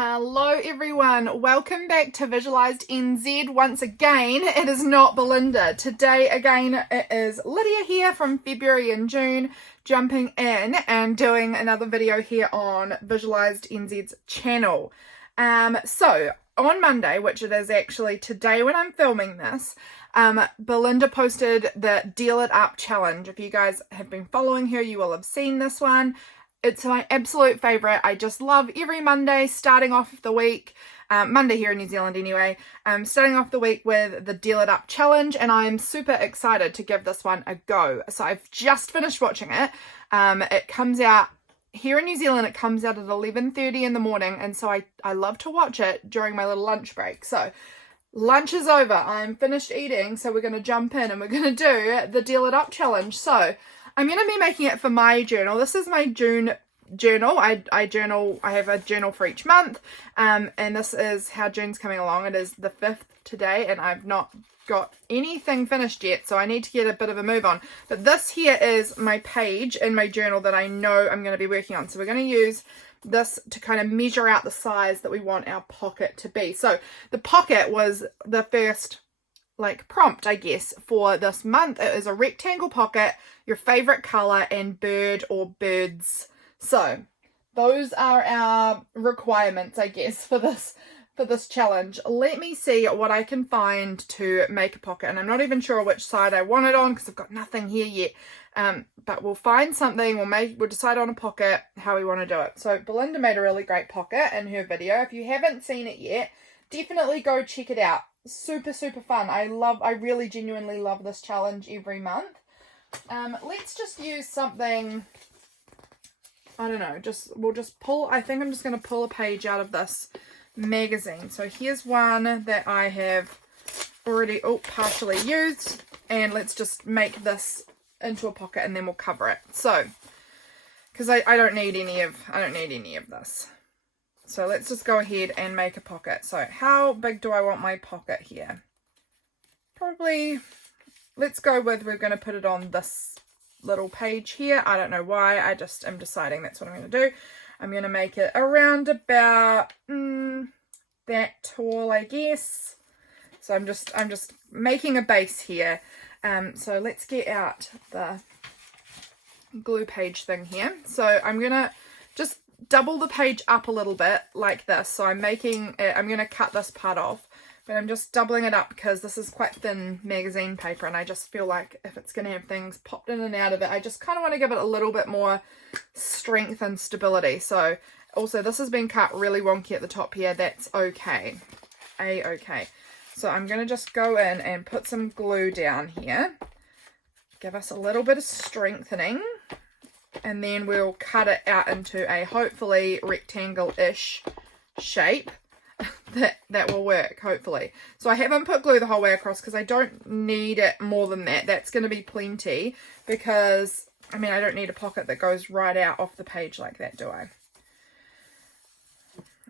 Hello everyone, welcome back to Visualized NZ once again. It is not Belinda. Today again it is Lydia here from February and June, jumping in and doing another video here on Visualized NZ's channel. So on Monday, which it is actually today when I'm filming this, Belinda posted the Deal It Up challenge. If you guys have been following her, you will have seen this one. It's my absolute favourite. I just love every Monday starting off the week, Monday here in New Zealand anyway, starting off the week with the Deal It Up challenge, and I'm super excited to give this one a go. So I've just finished watching it. It comes out here in New Zealand, it comes out at 11:30 in the morning, and so I love to watch it during my little lunch break. So lunch is over, I'm finished eating, so we're going to jump in and we're going to do the Deal It Up challenge. So I'm going to be making it for my journal. This is my June journal. I journal, I have a journal for each month, and this is how June's coming along. It is the 5th today, and I've not got anything finished yet, so I need to get a bit of a move on. But this here is my page in my journal that I know I'm going to be working on. So we're going to use this to kind of measure out the size that we want our pocket to be. So the pocket was the first prompt, I guess, for this month. It is a rectangle pocket, your favorite color, and bird or birds. So those are our requirements, I guess, for this challenge. Let me see what I can find to make a pocket, and I'm not even sure which side I want it on because I've got nothing here yet. But we'll find something. We'll decide on a pocket how we want to do it. So Belinda made a really great pocket in her video. If you haven't seen it yet, definitely go check it out. Super fun. I really genuinely love this challenge every month. Let's just use something, I don't know, we'll just pull, I think I'm just going to pull a page out of this magazine. So here's one that I have already partially used, and let's just make this into a pocket and then we'll cover it. So because I don't need any of this. So let's just go ahead and make a pocket. So how big do I want my pocket here? Probably, let's go with, we're going to put it on this little page here. I don't know why, I just am deciding that's what I'm going to do. I'm going to make it around about that tall, I guess. So I'm just making a base here. So let's get out the glue page thing here. So I'm going to just double the page up a little bit like this. So I'm going to cut this part off, but I'm just doubling it up because this is quite thin magazine paper, and I just feel like if it's going to have things popped in and out of it, I just kind of want to give it a little bit more strength and stability. So also this has been cut really wonky at the top here. That's okay. Okay. So I'm going to just go in and put some glue down here, give us a little bit of strengthening, and then we'll cut it out into a hopefully rectangle-ish shape that will work, hopefully. So I haven't put glue the whole way across because I don't need it more than that. That's going to be plenty because, I mean, I don't need a pocket that goes right out off the page like that, do I?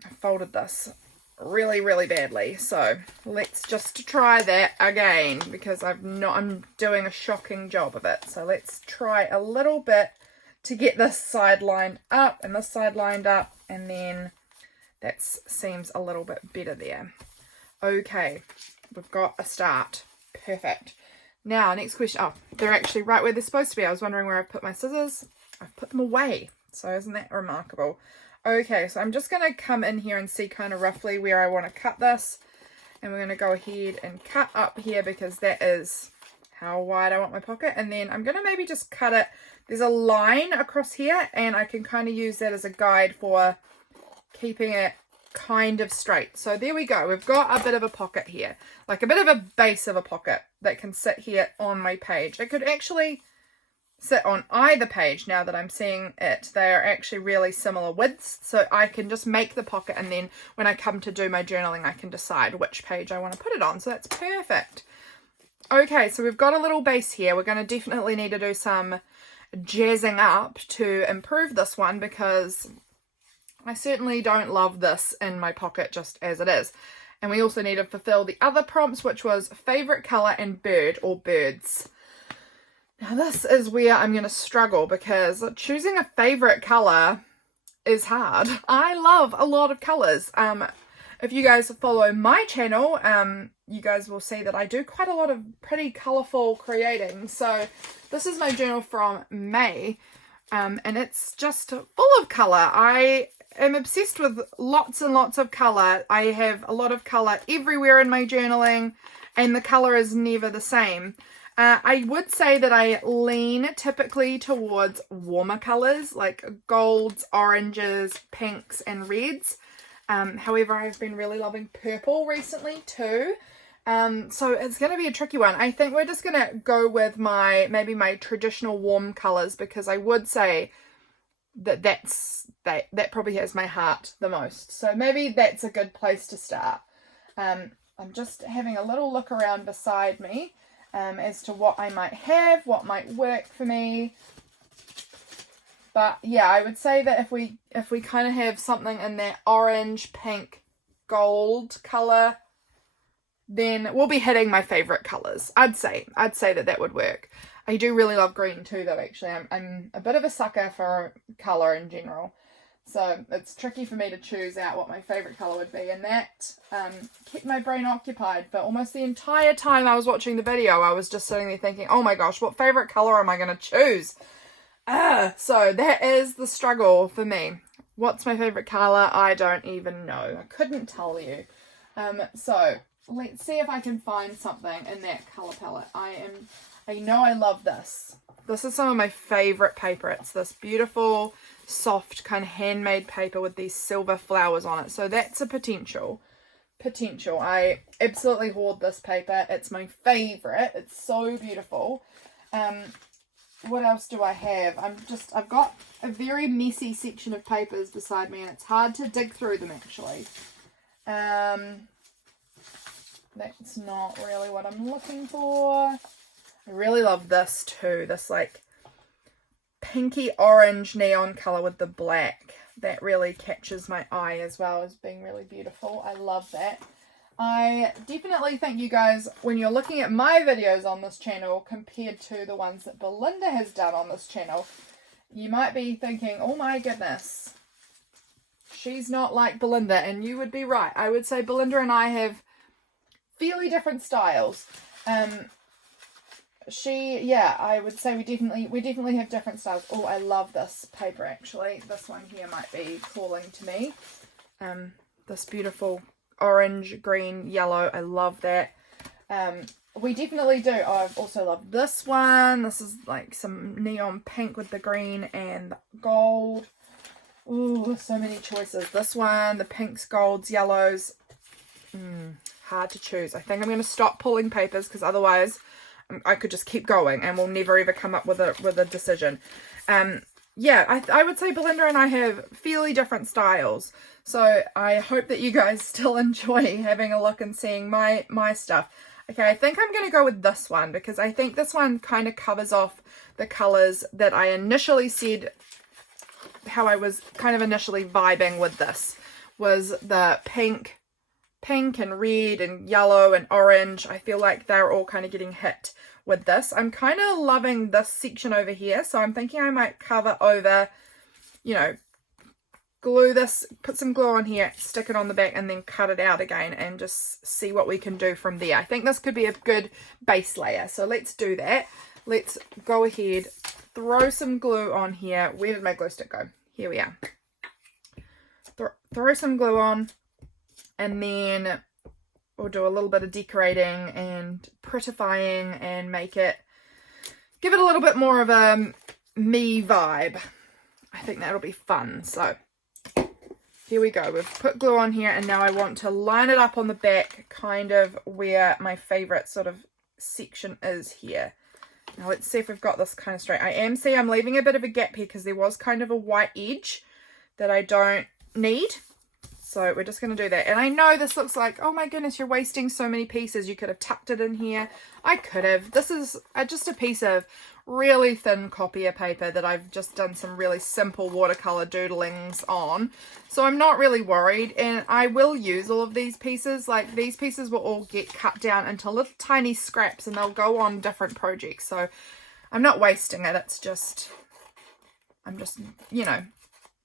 I folded this really badly, so let's just try that again because I'm doing a shocking job of it. So let's try a little bit to get this side lined up and this side lined up, and then that seems a little bit better there. Okay, we've got a start. Perfect. Now, next question. Oh, they're actually right where they're supposed to be. I was wondering where I've put my scissors. I've put them away. So isn't that remarkable? Okay, so I'm just going to come in here and see kind of roughly where I want to cut this. And we're going to go ahead and cut up here because that is how wide I want my pocket. And then I'm going to maybe just cut it. There's a line across here, and I can kind of use that as a guide for keeping it kind of straight. So there we go. We've got a bit of a pocket here, like a bit of a base of a pocket that can sit here on my page. It could actually sit on either page now that I'm seeing it. They are actually really similar widths, so I can just make the pocket, and then when I come to do my journaling, I can decide which page I want to put it on. So that's perfect. Okay, so we've got a little base here. We're going to definitely need to do some jazzing up to improve this one because I certainly don't love this in my pocket just as it is. And we also need to fulfill the other prompts, which was favorite color and bird or birds. Now this is where I'm going to struggle because choosing a favorite color is hard. I love a lot of colours. If you guys follow my channel, you guys will see that I do quite a lot of pretty colourful creating. So this is my journal from May, and it's just full of colour. I am obsessed with lots and lots of colour. I have a lot of colour everywhere in my journaling, and the colour is never the same. I would say that I lean typically towards warmer colours like golds, oranges, pinks and reds. However, I've been really loving purple recently too. So it's going to be a tricky one. I think we're just going to go with maybe my traditional warm colours, because I would say that that probably has my heart the most. So maybe that's a good place to start. I'm just having a little look around beside me as to what I might have, what might work for me. But yeah, I would say that if we kind of have something in that orange, pink, gold colour, then we'll be hitting my favourite colours. I'd say that would work. I do really love green too, though, actually. I'm a bit of a sucker for colour in general. So it's tricky for me to choose out what my favourite colour would be. And that kept my brain occupied for almost the entire time I was watching the video. I was just sitting there thinking, oh my gosh, what favourite colour am I going to choose? So that is the struggle for me. What's my favourite colour? I don't even know. I couldn't tell you. So let's see if I can find something in that colour palette. I know I love this. This is some of my favourite paper. It's this beautiful, soft, kind of handmade paper with these silver flowers on it. So that's a potential. I absolutely hoard this paper. It's my favourite. It's so beautiful. What else do I have? I've got a very messy section of papers beside me, and it's hard to dig through them actually. That's not really what I'm looking for. I really love this too. This like pinky orange neon colour with the black. That really catches my eye as well as being really beautiful. I love that. I definitely think you guys, when you're looking at my videos on this channel compared to the ones that Belinda has done on this channel, you might be thinking, oh my goodness, she's not like Belinda. And you would be right. I would say Belinda and I have fairly different styles. I would say we definitely have different styles. Oh, I love this paper actually. This one here might be calling to me. This beautiful orange, green, yellow. I love that. We definitely do. Oh, I've also loved this one. This is like some neon pink with the green and the gold. Ooh, so many choices. This one, the pinks, golds, yellows. Hard to choose. I think I'm going to stop pulling papers because otherwise I could just keep going and we'll never ever come up with a decision. Yeah, I would say Belinda and I have fairly different styles. So I hope that you guys still enjoy having a look and seeing my stuff. Okay, I think I'm going to go with this one because I think this one kind of covers off the colours that I initially said, how I was kind of initially vibing with this, was the pink and red and yellow and orange. I feel like they're all kind of getting hit with this. I'm kind of loving this section over here, so I'm thinking I might cover over, you know, glue this, put some glue on here, stick it on the back and then cut it out again and just see what we can do from there. I think this could be a good base layer, so let's do that. Let's go ahead, throw some glue on here. Where did my glue stick go? Here we are. Throw some glue on, and then we'll do a little bit of decorating and prettifying and give it a little bit more of a me vibe. I think that'll be fun. So here we go. We've put glue on here and now I want to line it up on the back, kind of where my favorite sort of section is here. Now let's see if we've got this kind of straight. I'm leaving a bit of a gap here because there was kind of a white edge that I don't need. So we're just going to do that. And I know this looks like, oh my goodness, you're wasting so many pieces. You could have tucked it in here. I could have. This is just a piece of really thin copier paper that I've just done some really simple watercolor doodlings on. So I'm not really worried. And I will use all of these pieces. Like these pieces will all get cut down into little tiny scraps and they'll go on different projects. So I'm not wasting it. It's just, you know,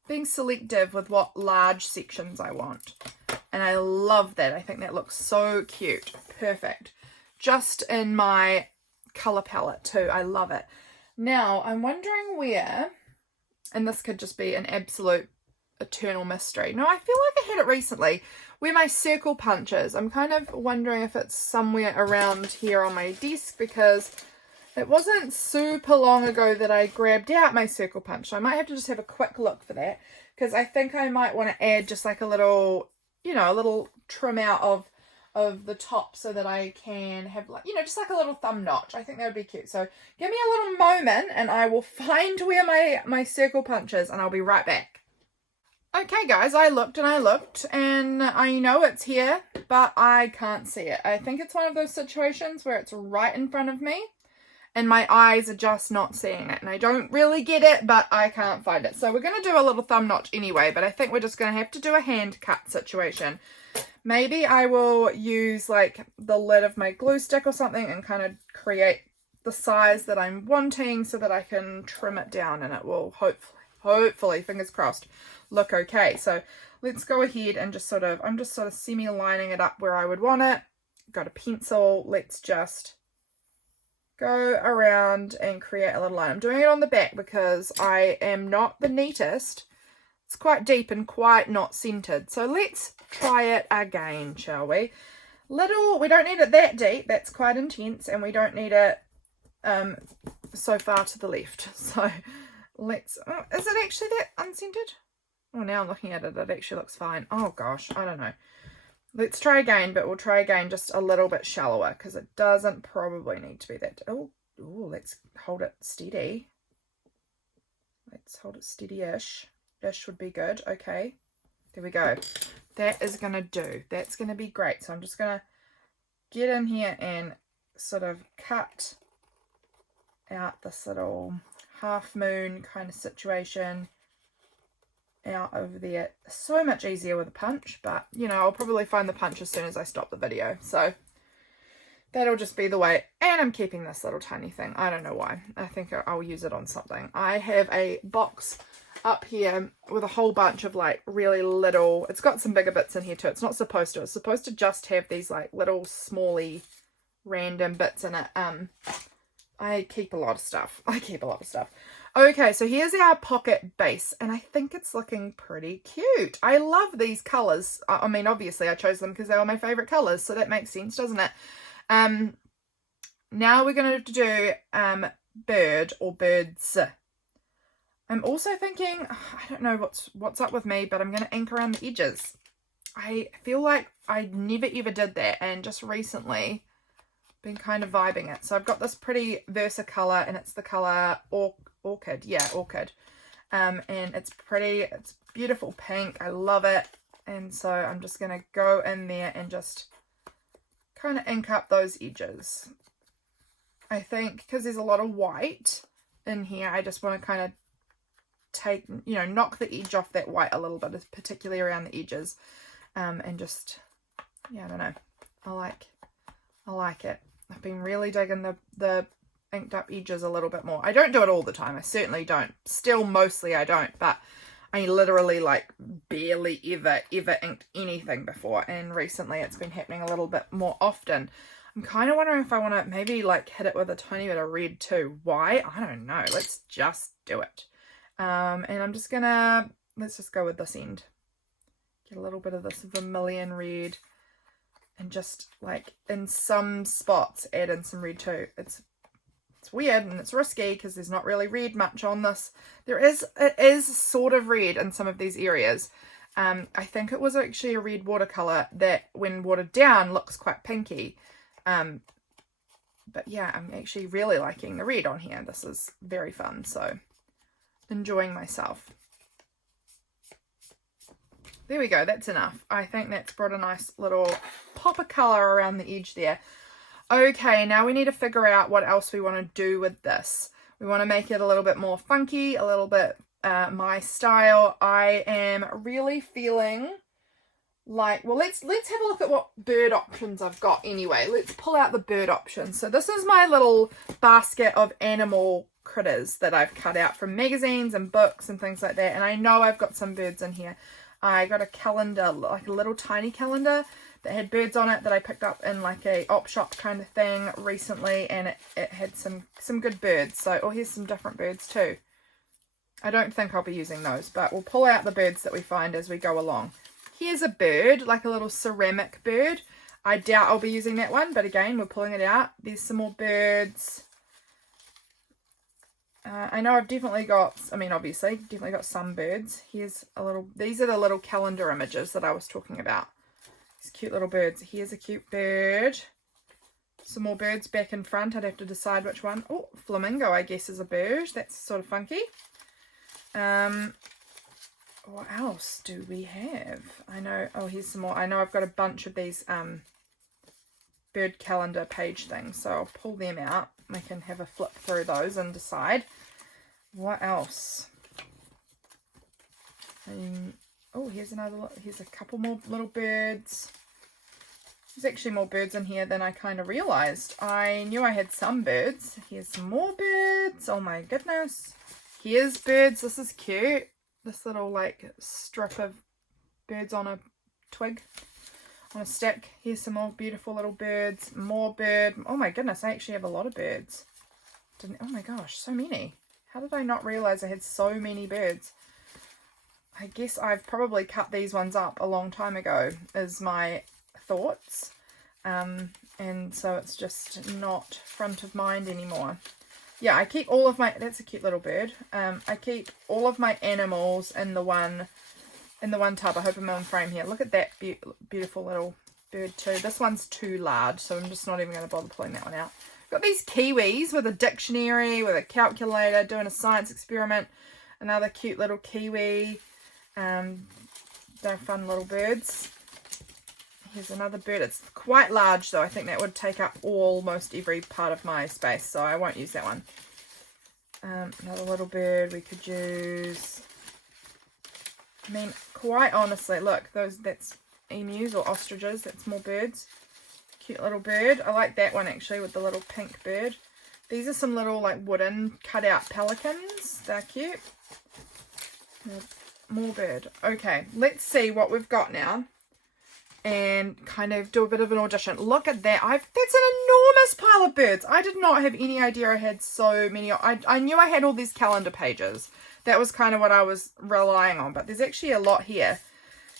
being selective with what large sections I want. And I love that. I think that looks so cute. Perfect. Just in my color palette too. I love it. Now, I'm wondering where, and this could just be an absolute eternal mystery. No, I feel like I had it recently, where my circle punch is. I'm kind of wondering if it's somewhere around here on my desk, because it wasn't super long ago that I grabbed out my circle punch. So I might have to just have a quick look for that, because I think I might want to add just like a little, you know, a little trim out of the top so that I can have, like, you know, just like a little thumb notch. I think that would be cute. So give me a little moment and I will find where my circle punch is, and I'll be right back. Okay guys, I looked and I know it's here, but I can't see it. I think it's one of those situations where it's right in front of me and my eyes are just not seeing it, and I don't really get it, but I can't find it. So we're going to do a little thumb notch anyway, but I think we're just going to have to do a hand cut situation. Maybe I will use like the lid of my glue stick or something and kind of create the size that I'm wanting so that I can trim it down, and it will hopefully, fingers crossed, look okay. So let's go ahead and just I'm just sort of semi-lining it up where I would want it. Got a pencil. Let's just go around and create a little line. I'm doing it on the back because I am not the neatest. It's quite deep and quite not centered. So let's try it again, shall we? We don't need it that deep. That's quite intense, and we don't need it so far to the left. So let's, is it actually that uncentered? Oh, now I'm looking at it, it actually looks fine. Oh gosh, I don't know. Let's try again, but we'll try again just a little bit shallower, because it doesn't probably need to be that. Oh, let's hold it steady. Let's hold it steady-ish. Ish would be good. Okay, there we go. That is going to do. That's going to be great. So I'm just going to get in here and sort of cut out this little half moon kind of situation out over there. So much easier with a punch, but you know, I'll probably find the punch as soon as I stop the video, so that'll just be the way. And I'm keeping this little tiny thing. I don't know why. I think I'll use it on something. I have a box up here with a whole bunch of like really little, it's got some bigger bits in here too. It's not supposed to. It's supposed to just have these like little smally random bits in it. I keep a lot of stuff. Okay, so here's our pocket base, and I think it's looking pretty cute. I love these colours. I mean, obviously I chose them because they were my favourite colours, so that makes sense, doesn't it? Now we're going to do bird or birds. I'm also thinking, I don't know what's up with me, but I'm going to ink around the edges. I feel like I never ever did that, and just recently been kind of vibing it. So I've got this pretty Versa colour, and it's the colour Orchid. Yeah, Orchid. And it's beautiful pink. I love it. And so I'm just going to go in there and just kind of ink up those edges. I think because there's a lot of white in here, I just want to kind of knock the edge off that white a little bit, particularly around the edges. And just, yeah, I don't know. I like it. I've been really digging the inked up edges a little bit more. I don't do it all the time. I certainly don't. Still, mostly I don't. But I literally like barely ever inked anything before. And recently it's been happening a little bit more often. I'm kind of wondering if I want to maybe like hit it with a tiny bit of red too. Why? I don't know. Let's just do it. And I'm just gonna, let's just go with this end. Get a little bit of this vermilion red. And just like in some spots add in some red too. It's weird and it's risky because there's not really red much on this. It is sort of red in some of these areas. I think it was actually a red watercolor that when watered down looks quite pinky. But yeah, I'm actually really liking the red on here. This is very fun, so enjoying myself. There we go, that's enough. I think that's brought a nice little pop of colour around the edge there. Okay, now we need to figure out what else we want to do with this. We want to make it a little bit more funky, a little bit my style. I am really feeling like, well, let's have a look at what bird options I've got anyway. Let's pull out the bird options. So this is my little basket of animal critters that I've cut out from magazines and books and things like that. And I know I've got some birds in here. I got a calendar, like a little tiny calendar that had birds on it that I picked up in like a op shop kind of thing recently, and it had some good birds. So, oh, here's some different birds too. I don't think I'll be using those, but we'll pull out the birds that we find as we go along. Here's a bird, like a little ceramic bird. I doubt I'll be using that one, but again, we're pulling it out. There's some more birds. I know I've definitely got, obviously, definitely got some birds. Here's a little, these are the little calendar images that I was talking about. These cute little birds. Here's a cute bird. Some more birds back in front. I'd have to decide which one. Oh, flamingo, I guess, is a bird. That's sort of funky. What else do we have? I know, oh, here's some more. I know I've got a bunch of these bird calendar page things, so I'll pull them out. We can have a flip through those and decide. What else? Oh, here's a couple more little birds. There's actually more birds in here than I kind of realized. I knew I had some birds. Here's some more birds. Oh my goodness. Here's birds. This is cute. This little like strip of birds on a twig, on a stick. Here's some more beautiful little birds. More bird. Oh my goodness, I actually have a lot of birds. Oh my gosh, so many. How did I not realize I had so many birds? I guess I've probably cut these ones up a long time ago, is my thoughts. And so it's just not front of mind anymore. Yeah, I keep all of my, that's a cute little bird. I keep all of my animals in the one tub. I hope I'm on frame here. Look at that beautiful little bird too. This one's too large, so I'm just not even going to bother pulling that one out. Got these kiwis with a dictionary, with a calculator, doing a science experiment. Another cute little kiwi. They're fun little birds. Here's another bird. It's quite large though. I think that would take up almost every part of my space, so I won't use that one. Another little bird we could use. I mean, quite honestly, look, that's emus or ostriches. That's more birds. Cute little bird. I like that one actually with the little pink bird. These are some little like wooden cut out pelicans. They're cute. More bird. Okay, let's see what we've got now and kind of do a bit of an audition. Look at that. That's an enormous pile of birds. I did not have any idea I had so many. I knew I had all these calendar pages. That was kind of what I was relying on, but there's actually a lot here.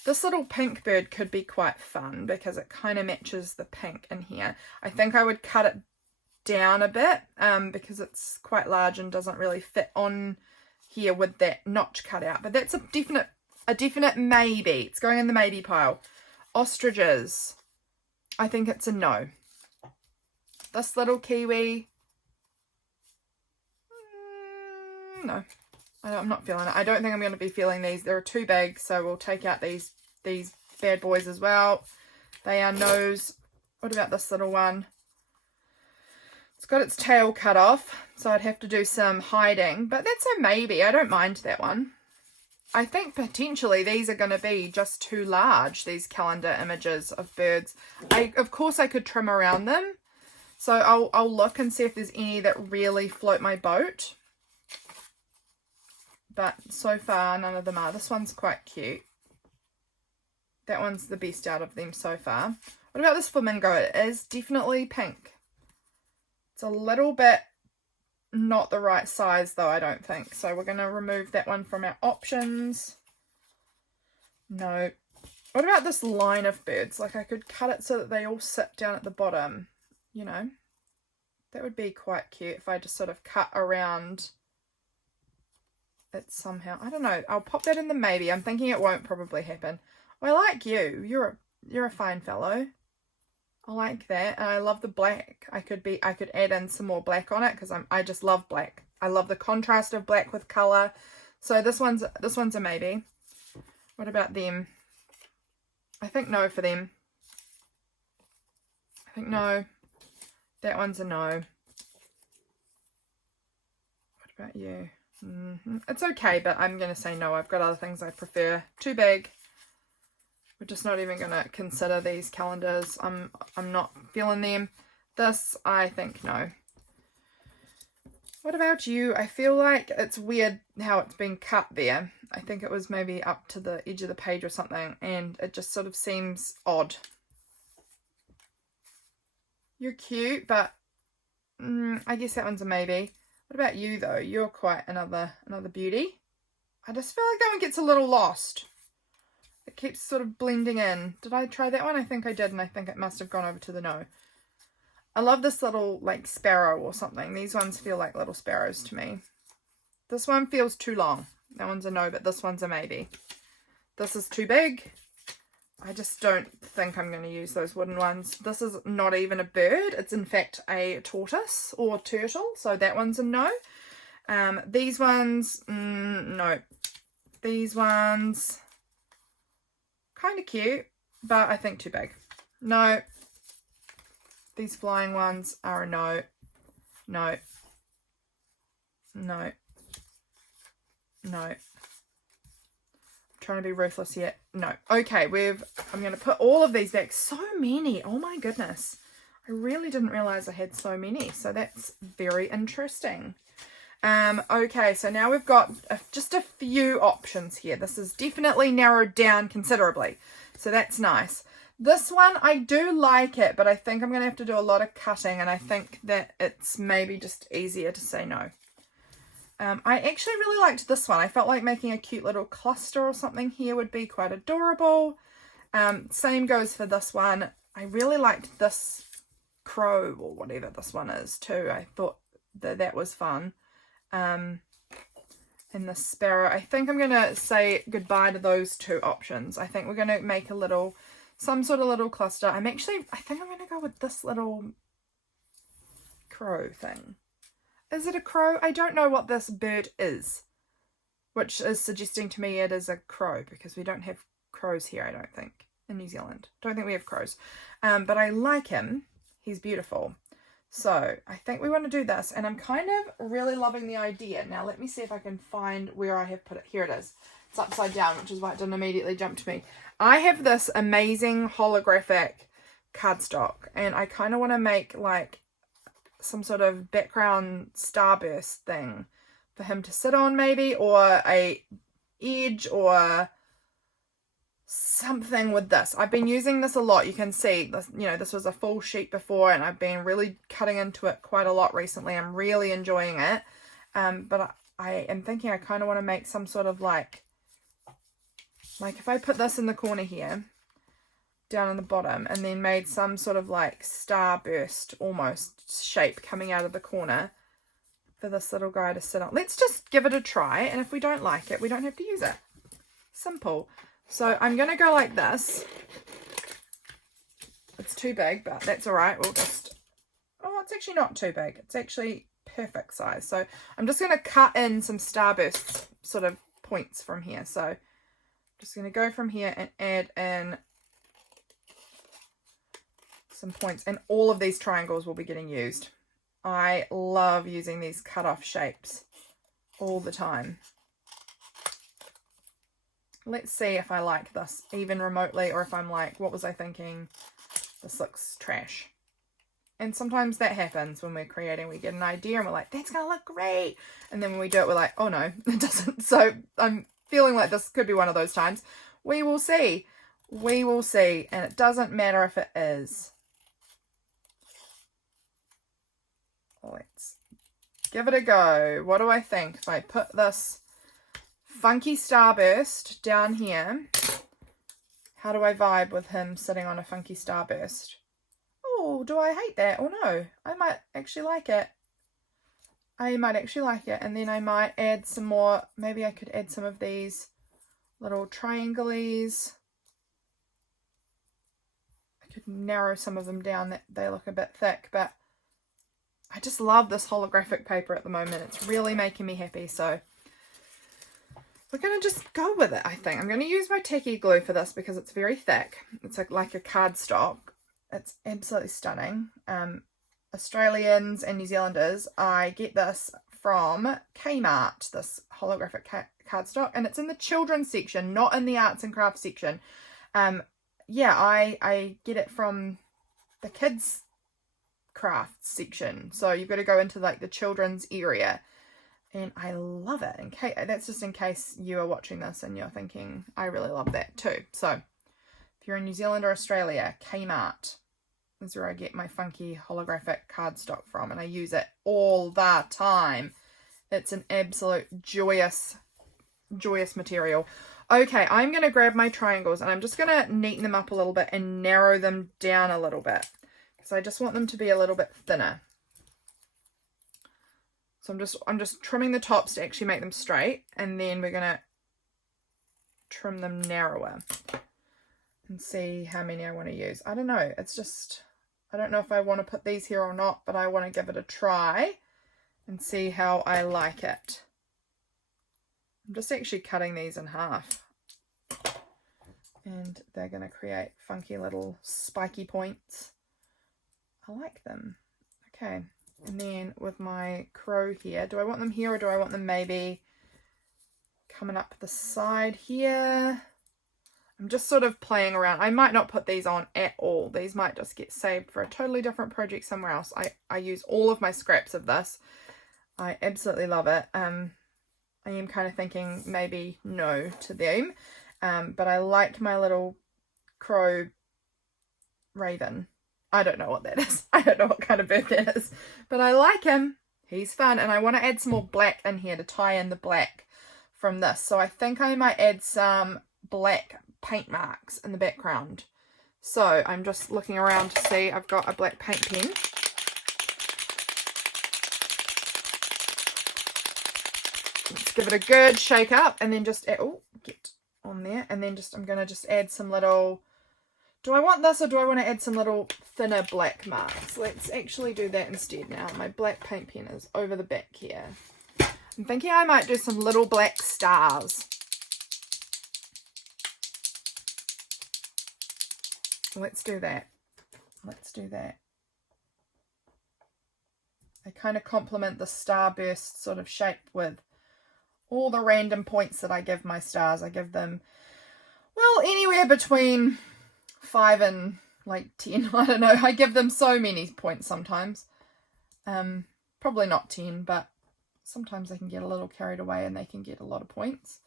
This little pink bird could be quite fun because it kind of matches the pink in here. I think I would cut it down a bit because it's quite large and doesn't really fit on here with that notch cut out. But that's a definite maybe. It's going in the maybe pile. Ostriches. I think it's a no. This little kiwi. No. I'm not feeling it. I don't think I'm going to be feeling these. They're too big, so we'll take out these bad boys as well. They are no's. What about this little one? It's got its tail cut off, so I'd have to do some hiding, but that's a maybe. I don't mind that one. I think potentially these are going to be just too large, these calendar images of birds. Of course I could trim around them, so I'll look and see if there's any that really float my boat. But so far, none of them are. This one's quite cute. That one's the best out of them so far. What about this flamingo? It is definitely pink. It's a little bit not the right size though, I don't think. So we're going to remove that one from our options. No. What about this line of birds? Like I could cut it so that they all sit down at the bottom. You know, that would be quite cute if I just sort of cut around it somehow. I don't know. I'll pop that in the maybe. I'm thinking it won't probably happen. Well, I like you. You're a fine fellow. I like that. And I love the black. I could add in some more black on it because I just love black. I love the contrast of black with color. So this one's a maybe. What about them? I think no for them. I think no. That one's a no. What about you? It's okay, but I'm going to say no. I've got other things I prefer. Too big. We're just not even going to consider these calendars. I'm not feeling them. This, I think, no. What about you? I feel like it's weird how it's been cut there. I think it was maybe up to the edge of the page or something, and it just sort of seems odd. You're cute, but I guess that one's a maybe. What about you though? You're quite another beauty. I just feel like that one gets a little lost. It keeps sort of blending in. Did I try that one? I think I did, and I think it must have gone over to the no. I love this little like sparrow or something. These ones feel like little sparrows to me. This one feels too long. That one's a no, but this one's a maybe. This is too big. I just don't think I'm going to use those wooden ones. This is not even a bird. It's in fact a tortoise or turtle. So that one's a no. These ones, no. These ones, kind of cute, but I think too big. No. These flying ones are a no. No. No. No. Trying to be ruthless here. No. Okay, I'm going to put all of these back. So many. Oh my goodness. I really didn't realize I had so many. So that's very interesting. Okay, so now we've got just a few options here. This is definitely narrowed down considerably. So that's nice. This one, I do like it, but I think I'm going to have to do a lot of cutting, and I think that it's maybe just easier to say no. I actually really liked this one. I felt like making a cute little cluster or something here would be quite adorable. Same goes for this one. I really liked this crow or whatever this one is too. I thought that was fun. And the sparrow. I think I'm going to say goodbye to those two options. I think we're going to make some sort of little cluster. I think I'm going to go with this little crow thing. Is it a crow? I don't know what this bird is, which is suggesting to me it is a crow, because we don't have crows here, I don't think, in New Zealand. Don't think we have crows. But I like him. He's beautiful. So I think we want to do this, and I'm kind of really loving the idea. Now let me see if I can find where I have put it. Here it is. It's upside down, which is why it didn't immediately jump to me. I have this amazing holographic cardstock, and I kind of want to make like some sort of background starburst thing for him to sit on, maybe, or a edge or something with this. I've been using this a lot. You can see this, this was a full sheet before, and I've been really cutting into it quite a lot recently. I'm really enjoying it. But I am thinking I kind of want to make some sort of like if I put this in the corner here, down in the bottom, and then made some sort of like starburst almost shape coming out of the corner for this little guy to sit on. Let's just give it a try, and if we don't like it, we don't have to use it. Simple. So I'm going to go like this. It's too big, but that's all right. We'll just, it's actually not too big. It's actually perfect size. So I'm just going to cut in some starburst sort of points from here. So I'm just going to go from here and add in some points, and all of these triangles will be getting used. I love using these cut off shapes all the time. Let's see if I like this even remotely, or if I'm like, what was I thinking? This looks trash. And sometimes that happens when we're creating. We get an idea and we're like, that's gonna look great, and then when we do it, we're like, oh no, it doesn't. So I'm feeling like this could be one of those times. We will see. We will see, and it doesn't matter if it is. Let's give it a go. What do I think if I put this funky starburst down here? How do I vibe with him sitting on a funky starburst? Oh, do I hate that? Oh no, I might actually like it. I might actually like it. And then I might add some more. Maybe I could add some of these little triangles. I could narrow some of them down. That they look a bit thick, but I just love this holographic paper at the moment. It's really making me happy. So we're going to just go with it, I think. I'm going to use my tacky glue for this because it's very thick. It's like a cardstock. It's absolutely stunning. Australians and New Zealanders, I get this from Kmart, this holographic cardstock, and it's in the children's section, not in the arts and crafts section. Yeah, I get it from the kids crafts section. So you've got to go into like the children's area. And I love it. In case, that's just in case you are watching this and you're thinking, I really love that too. So if you're in New Zealand or Australia, Kmart is where I get my funky holographic cardstock from. And I use it all the time. It's an absolute joyous material. Okay, I'm going to grab my triangles and I'm just going to neaten them up a little bit and narrow them down a little bit. Because I just want them to be a little bit thinner. So I'm just trimming the tops to actually make them straight, and then we're going to trim them narrower and see how many I want to use. I don't know. It's just, I don't know if I want to put these here or not, but I want to give it a try and see how I like it. I'm just actually cutting these in half, and they're going to create funky little spiky points. I like them. Okay. And then with my crow here, do I want them here or do I want them maybe coming up the side here? I'm just sort of playing around. I might not put these on at all. These might just get saved for a totally different project somewhere else. I use all of my scraps of this. I absolutely love it. I am kind of thinking maybe no to them. But I like my little crow raven. I don't know what that is. I don't know what kind of bird that is. But I like him. He's fun. And I want to add some more black in here to tie in the black from this. So I think I might add some black paint marks in the background. So I'm just looking around to see. I've got a black paint pen. Let's give it a good shake up and then just add, oh, get on there. And then I'm going to just add some little... Do I want this or do I want to add some little thinner black marks? Let's actually do that instead now. My black paint pen is over the back here. I'm thinking I might do some little black stars. Let's do that. Let's do that. They kind of complement the starburst sort of shape with all the random points that I give my stars. I give them, well, anywhere between 5 and like 10. I don't know. I give them so many points sometimes. Probably not 10, but sometimes they can get a little carried away and they can get a lot of points.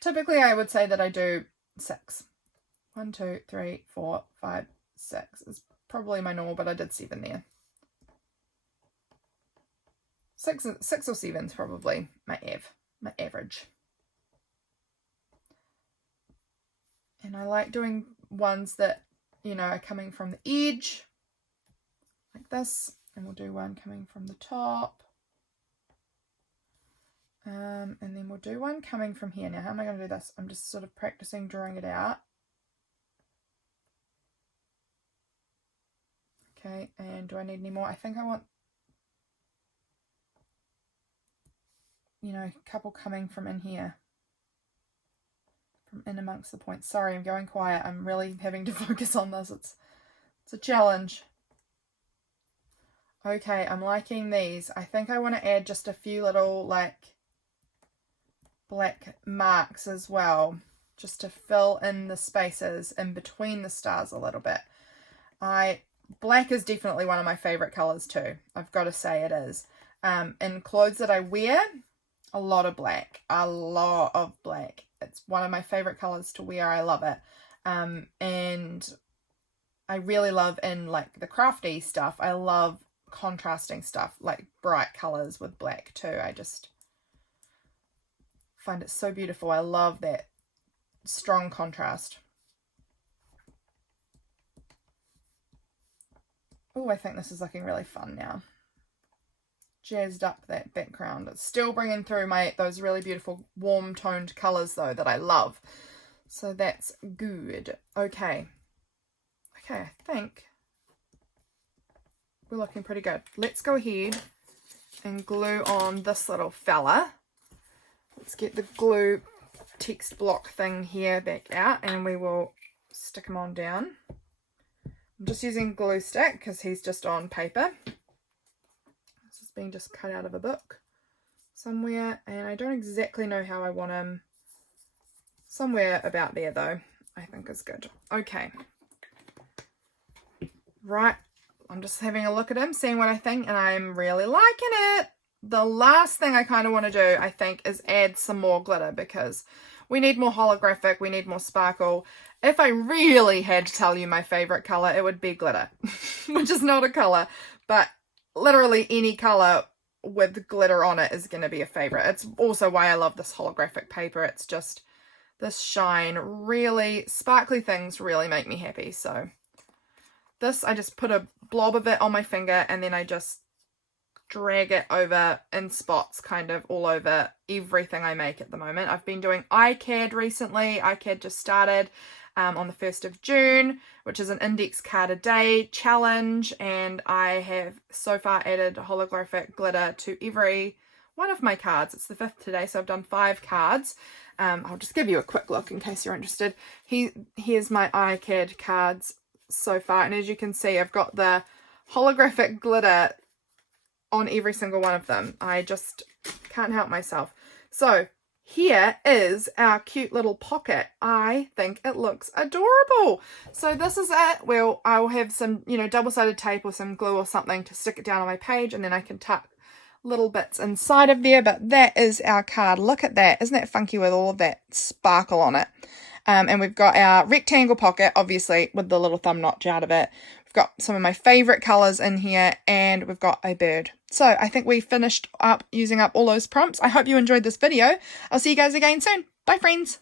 Typically, I would say that I do 6. 1, 2, 3, 4, 5, 6 is probably my normal, but I did 7 there. 6 or 7 is probably my average. And I like doing ones that, you know, are coming from the edge, like this. And we'll do one coming from the top. And then we'll do one coming from here. Now, how am I going to do this? I'm just sort of practicing drawing it out. Okay, and do I need any more? I think I want, you know, a couple coming from in here. From in amongst the points. Sorry, I'm going quiet. I'm really having to focus on this. It's a challenge. Okay, I'm liking these. I think I want to add just a few little like black marks as well, just to fill in the spaces in between the stars a little bit. Black is definitely one of my favorite colors too. I've got to say it is. In clothes that I wear, a lot of black. It's one of my favorite colors to wear. I love it. And I really love in like the crafty stuff. I love contrasting stuff like bright colors with black too. I just find it so beautiful. I love that strong contrast. Oh, I think this is looking really fun now. Jazzed up that background. It's still bringing through those really beautiful warm toned colors though that I love. So that's good. Okay, I think we're looking pretty good. Let's go ahead and glue on this little fella. Let's get the glue text block thing here back out and we will stick him on down. I'm just using glue stick because he's just on paper. This is being just cut out of a book somewhere, and I don't exactly know how I want him. Somewhere about there though, I think is good. Okay. Right, I'm just having a look at them, seeing what I think, and I'm really liking it. The last thing I kind of want to do, I think, is add some more glitter, because we need more holographic, we need more sparkle. If I really had to tell you my favorite color, it would be glitter, which is not a color, but literally any color with glitter on it is going to be a favorite. It's also why I love this holographic paper. It's just this shine, really sparkly things really make me happy. So this, I just put a blob of it on my finger, and then I just drag it over in spots kind of all over everything I make at the moment. I've been doing iCAD recently. iCAD just started on the 1st of June, which is an index card a day challenge, and I have so far added holographic glitter to every one of my cards. It's the 5th today, so I've done 5 cards. I'll just give you a quick look in case you're interested. Here's my iCAD cards so far, and as you can see, I've got the holographic glitter on every single one of them. I just can't help myself. So here is our cute little pocket. I think it looks adorable. So this is it. Well, I'll have some, double-sided tape or some glue or something to stick it down on my page, and then I can tuck little bits inside of there. But that is our card. Look at that. Isn't that funky with all of that sparkle on it? And we've got our rectangle pocket, obviously, with the little thumb notch out of it. We've got some of my favorite colors in here, and we've got a bird. So I think we finished up using up all those prompts. I hope you enjoyed this video. I'll see you guys again soon. Bye, friends.